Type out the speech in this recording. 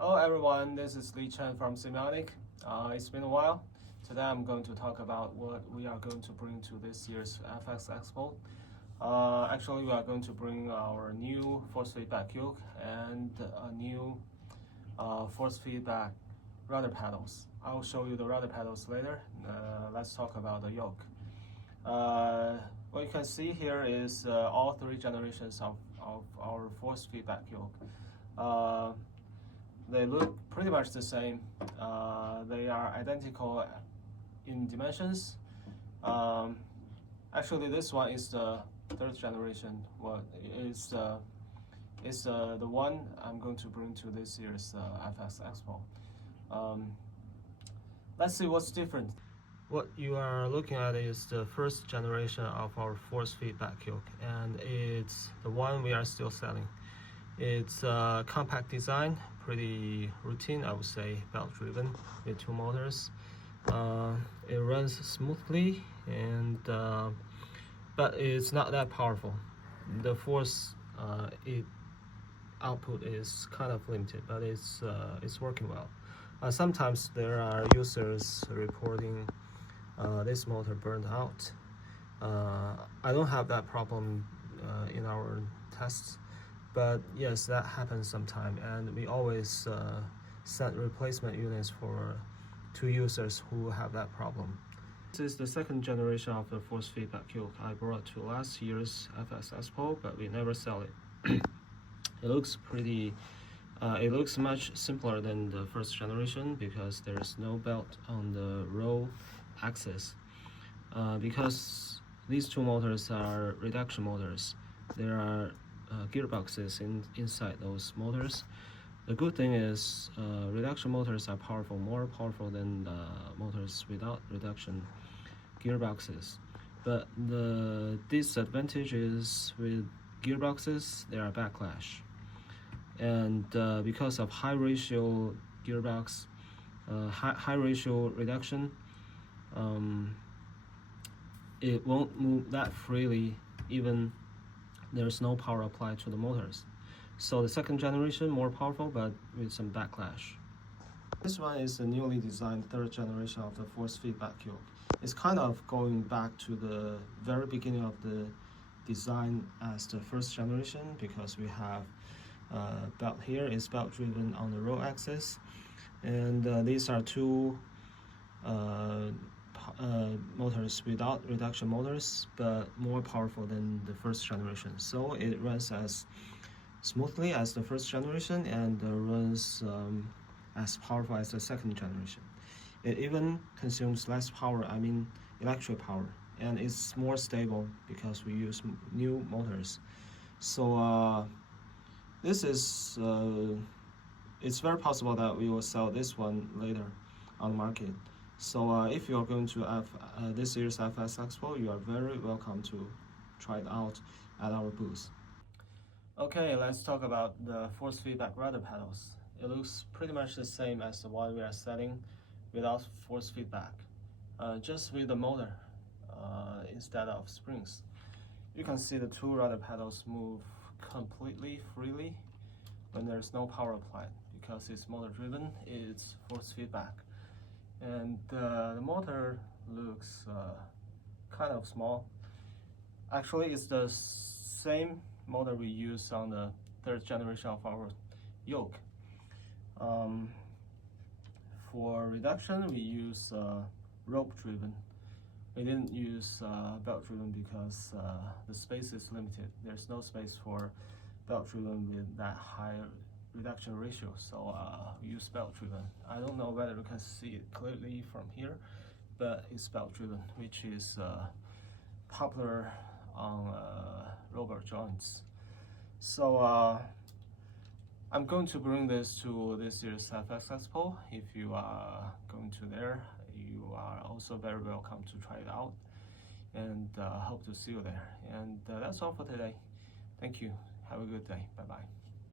Hello everyone, this is Lee Chen from Semiotic. It's been a while. Today I'm going to talk about what we are going to bring to this year's FSEXPO. Actually, we are going to bring our new force feedback yoke and a new force feedback rudder pedals. I will show you the rudder pedals later. Let's talk about the yoke. What you can see here is all three generations of our force feedback yoke. They look pretty much the same. They are identical in dimensions. Actually, this one is the third generation. What is the one I'm going to bring to this year's FSEXPO. Let's see what's different. What you are looking at is the first generation of our force feedback yoke, and it's the one we are still selling. It's a compact design, pretty routine, I would say, belt driven with two motors. It runs smoothly, and but it's not that powerful. The force output is kind of limited, but it's working well. Sometimes there are users reporting this motor burned out. I don't have that problem in our tests, but yes, that happens sometime, and we always send replacement units to users who have that problem. This is the second generation of the force feedback yoke I brought to last year's FSEXPO, but we never sell it. It looks much simpler than the first generation because there's no belt on the row axis. Because these two motors are reduction motors, there are gearboxes inside those motors. The good thing is reduction motors are more powerful than the motors without reduction gearboxes. But the disadvantage is with gearboxes, there are backlash. And because of high ratio gearbox, high ratio reduction, it won't move that freely even there's no power applied to the motors. So the second generation, more powerful, but with some backlash. This one is the newly designed third generation of the force feedback yoke. It's kind of going back to the very beginning of the design as the first generation, because we have belt here is belt driven on the row axis, and these are two motors without reduction motors, but more powerful than the first generation. So it runs as smoothly as the first generation and runs as powerful as the second generation. It even consumes less power, I mean electric power, and it's more stable because we use new motors. So this is it's very possible that we will sell this one later on the market. So if you are going to this year's FSEXPO, you are very welcome to try it out at our booth. Okay, let's talk about the force feedback rudder pedals. It looks pretty much the same as the one we are selling without force feedback, just with the motor instead of springs. You can see the two rudder pedals move completely freely when there's no power applied, because it's motor driven, it's force feedback. And the motor looks kind of small. Actually, it's the same motor we use on the third generation of our yoke. For reduction, we use rope driven. We didn't use belt driven because the space is limited. There's no space for belt driven with that high reduction ratio, so we use belt driven. I don't know whether you can see it clearly from here, but it's belt driven, which is popular on rubber joints. So I'm going to bring this to this year's FSEXPO. If you are going to there, you are also very welcome to try it out, and hope to see you there. And that's all for today. Thank you. Have a good day. Bye-bye.